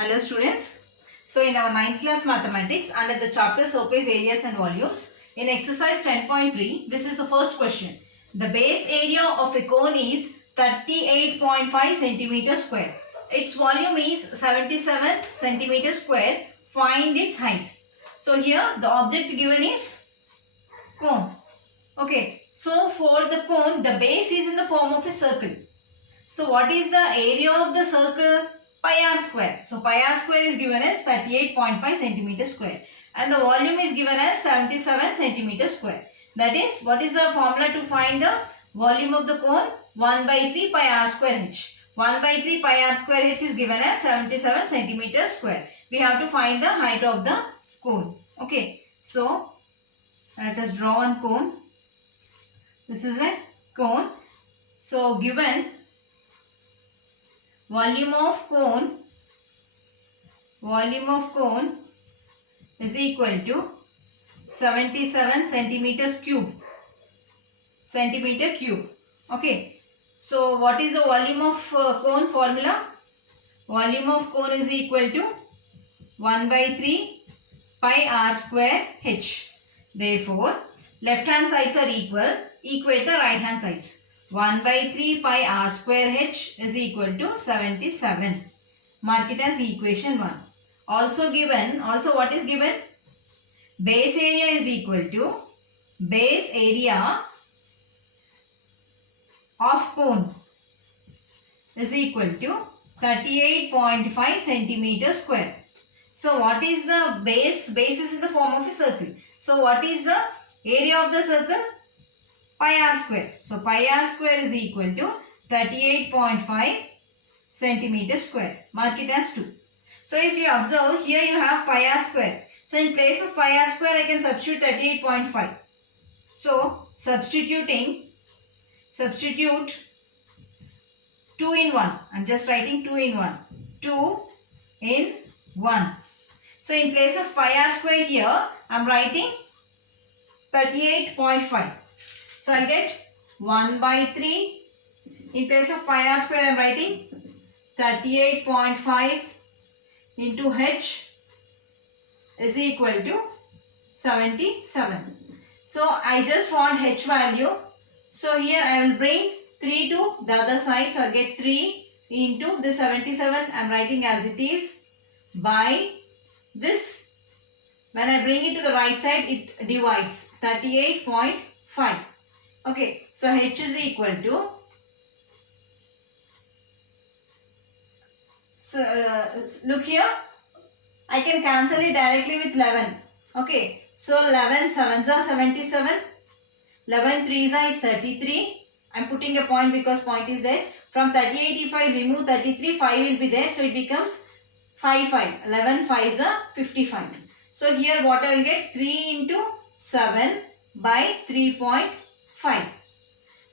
Hello students. So in our 9th class mathematics under the chapter surface areas and volumes, in exercise 10.3, this is the first question. The base area of a cone is 38.5 centimeter square. Its volume is 77 centimeter square. Find its height. So here the object given is cone. Okay. So for the cone, the base is in the form of a circle. So what is the area of the circle? Pi r square. So pi r square is given as 38.5 centimeter square. And the volume is given as 77 centimeter square. That is, what is the formula to find the volume of the cone? 1 by 3 pi r square h. 1 by 3 pi r square h is given as 77 centimeter square. We have to find the height of the cone. Okay. So, let us draw one cone. This is a cone. So, given volume of cone is equal to 77 centimeters cube. Okay. So what is the volume of cone formula? Volume of cone is equal to 1 by 3 pi r square h. Therefore, left hand sides are equal. Equate the right hand sides. 1 by 3 pi r square h is equal to 77. Mark it as equation 1. Also what is given? Base area is equal to base area of cone is equal to 38.5 centimeter square. So what is the base? Base is in the form of a circle. So what is the area of the circle? Pi r square. So pi r square is equal to 38.5 centimeter square. Mark it as 2. So if you observe, here you have pi r square. So in place of pi r square, I can substitute 38.5. So substitute 2 in 1. I am just writing 2 in 1. 2 in 1. So in place of pi r square here, I am writing 38.5. So I will get 1 by 3. In place of pi r square, I am writing 38.5 into h is equal to 77. So I just want h value. So here I will bring 3 to the other side. So I will get 3 into the 77. I am writing as it is by this. When I bring it to the right side, it divides 38.5. Okay, so h is equal to, look here, I can cancel it directly with 11. Okay, so 11 7s are 77, 11 3s is 33. I am putting a point because point is there. From 38, if I remove 33, 5 will be there. So it becomes 5. 11 5s are 55. So here what I will get? 3 into 7 by 3.5.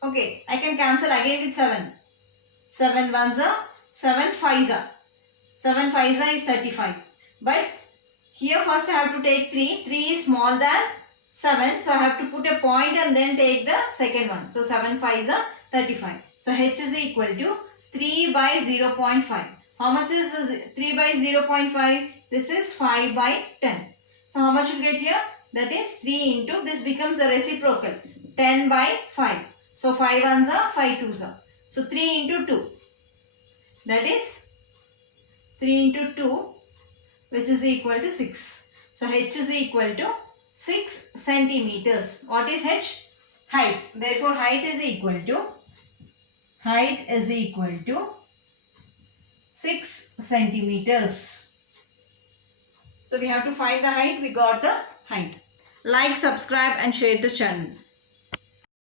Okay, I can cancel again with 7. 7 1s are 7 5s are. 7 5s are is 35. But here first I have to take 3. 3 is smaller than 7. So I have to put a point and then take the second one. So 7 5s are 35. So h is equal to 3 by 0.5. How much is 3 by 0.5? This is 5 by 10. So how much you get here? That is 3 into, this becomes a reciprocal, 10 by 5. So 5 1s are, 5 2s are. So 3 into 2. That is 3 into 2, which is equal to 6. So h is equal to 6 centimeters. What is h? Height. Therefore height is equal to 6 centimeters. So we have to find the height. We got the height. Like, subscribe and share the channel.